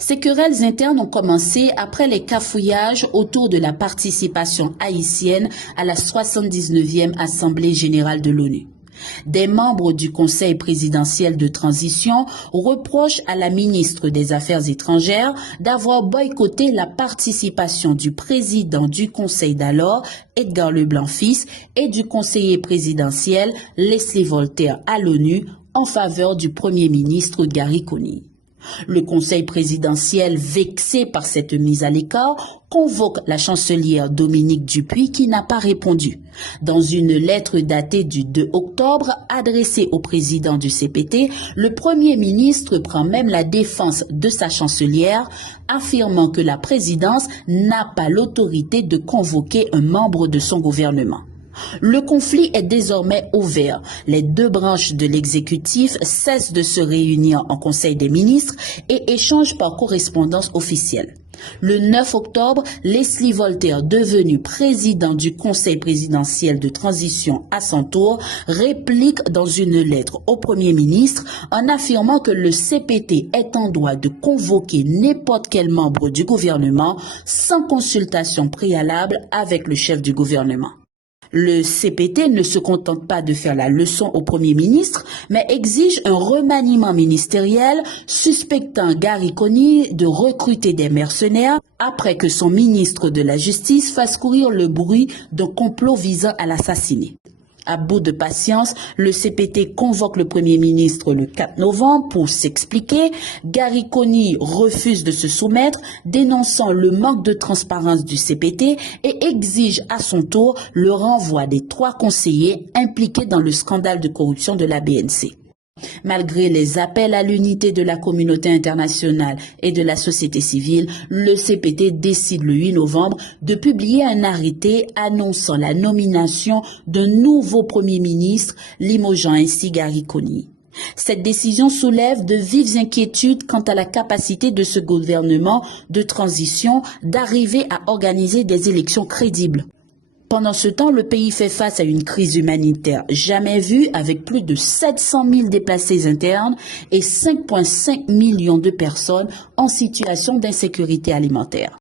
Ces querelles internes ont commencé après les cafouillages autour de la participation haïtienne à la 79e Assemblée générale de l'ONU. Des membres du Conseil présidentiel de transition reprochent à la ministre des Affaires étrangères d'avoir boycotté la participation du président du Conseil d'alors, Edgar Leblanc-Fils, et du conseiller présidentiel Leslie Voltaire à l'ONU en faveur du Premier ministre Gary Conille. Le Conseil présidentiel, vexé par cette mise à l'écart, convoque la chancelière Dominique Dupuy qui n'a pas répondu. Dans une lettre datée du 2 octobre adressée au président du CPT, le Premier ministre prend même la défense de sa chancelière, affirmant que la présidence n'a pas l'autorité de convoquer un membre de son gouvernement. Le conflit est désormais ouvert. Les deux branches de l'exécutif cessent de se réunir en Conseil des ministres et échangent par correspondance officielle. Le 9 octobre, Leslie Voltaire, devenu président du Conseil présidentiel de transition à son tour, réplique dans une lettre au Premier ministre en affirmant que le CPT est en droit de convoquer n'importe quel membre du gouvernement sans consultation préalable avec le chef du gouvernement. Le CPT ne se contente pas de faire la leçon au Premier ministre, mais exige un remaniement ministériel, suspectant Gary Conille de recruter des mercenaires après que son ministre de la Justice fasse courir le bruit d'un complot visant à l'assassiner. À bout de patience, le CPT convoque le Premier ministre le 4 novembre pour s'expliquer. Gary Conille refuse de se soumettre, dénonçant le manque de transparence du CPT et exige à son tour le renvoi des 3 conseillers impliqués dans le scandale de corruption de la BNC. Malgré les appels à l'unité de la communauté internationale et de la société civile, le CPT décide le 8 novembre de publier un arrêté annonçant la nomination d'un nouveau Premier ministre, limogeant ainsi Gary Conille. Cette décision soulève de vives inquiétudes quant à la capacité de ce gouvernement de transition d'arriver à organiser des élections crédibles. Pendant ce temps, le pays fait face à une crise humanitaire jamais vue avec plus de 700 000 déplacés internes et 5,5 millions de personnes en situation d'insécurité alimentaire.